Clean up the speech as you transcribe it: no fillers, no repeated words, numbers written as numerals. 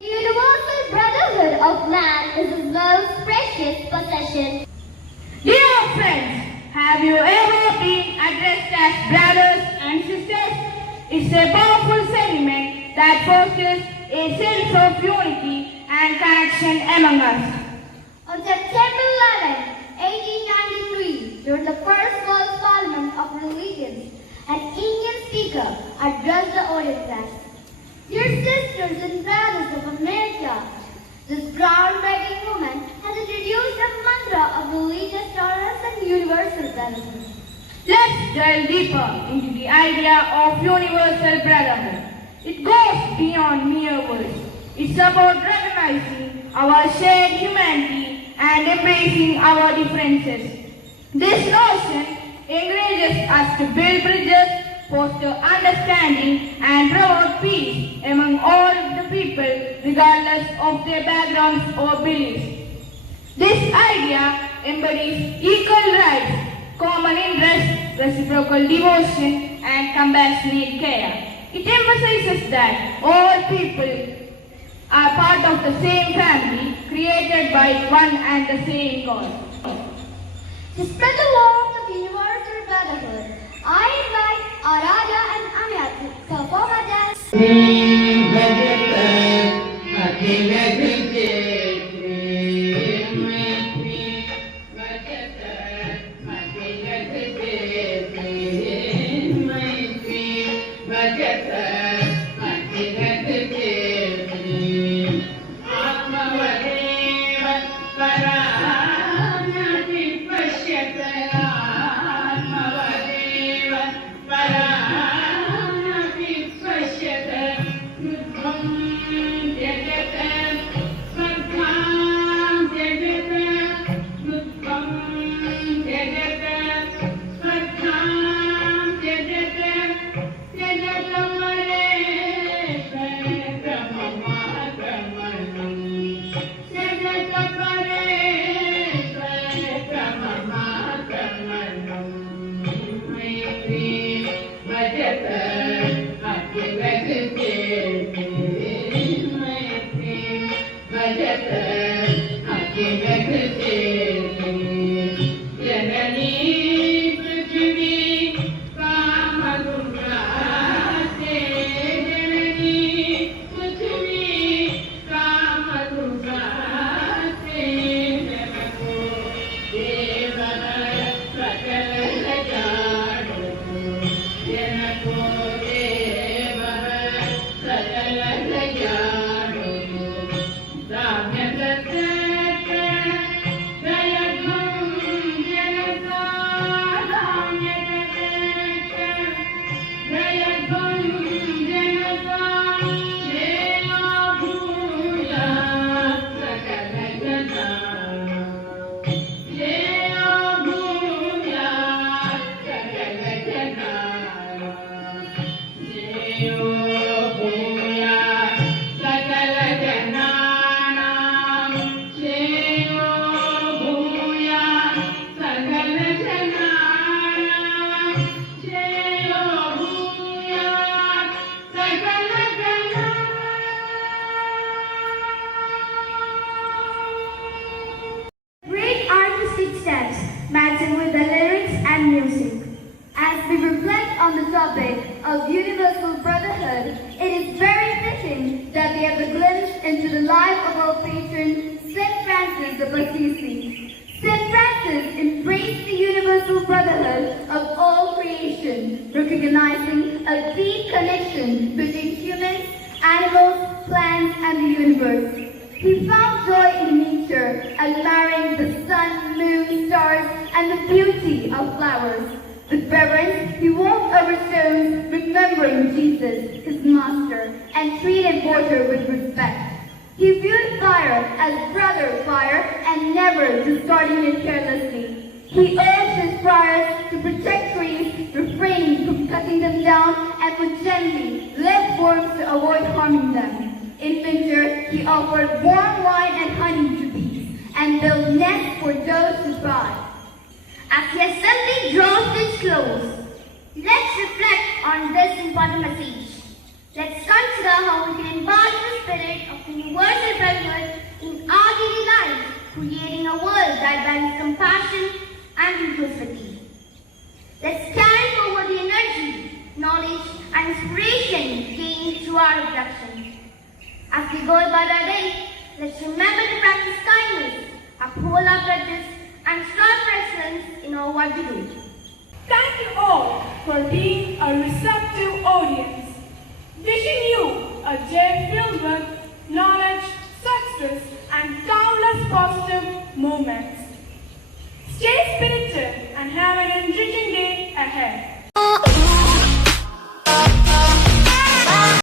The universal brotherhood of man is his most precious possession. Dear friends, have you ever been addressed as brothers and sisters? It's a powerful sentiment that fosters a sense of unity and connection among us. On September 11, 1893, during the First World Parliament of Religions, an Indian speaker addressed the audience as, "Dear sisters and brothers of America, this groundbreaking movement has introduced the mantra of religious tolerance and universal brotherhood." Let's delve deeper into the idea of universal brotherhood. It goes beyond mere words. It's about recognizing our shared humanity and embracing our differences. This notion encourages us to build bridges, foster understanding, and promote peace among all the people, regardless of their backgrounds or beliefs. This idea embodies equal rights, common interests, reciprocal devotion, and compassionate care. It emphasizes that all people are part of the same family, created by one and the same God. To spread the warmth of universal brotherhood, I invite Arada and Amya to perform a dance. Matching with the lyrics and music. As we reflect on the topic of universal brotherhood, it is very fitting that we have a glimpse into the life of our patron, Saint Francis of Assisi. Saint Francis embraced the universal brotherhood of all creation, recognizing a deep connection between humans, animals, plants, and the universe. He found joy in nature, admiring the sun, moon, stars, and the beauty of flowers. With reverence, he walked over stones, remembering Jesus, his master, and treated water with respect. He viewed fire as brother fire and never discarding it carelessly. He urged his friars to protect trees, refraining from cutting them down, and would gently let worms to avoid harming them. In winter, he offered warm wine and honey to bees, and built nests for doves to thrive. As the assembly draws to its close, let's reflect on this important message. Let's consider how we can embody the spirit of universal brotherhood in our daily lives, creating a world that values compassion and inclusivity. Let's carry forward the energy, knowledge, and inspiration gained through our reflections. As we go about our day, let's remember to practice kindness, uphold our grudges, and strive for excellence in all what we do. Thank you all for being a receptive audience. Wishing you a day filled with knowledge, success, and countless positive moments. Stay spirited and have an enriching day ahead.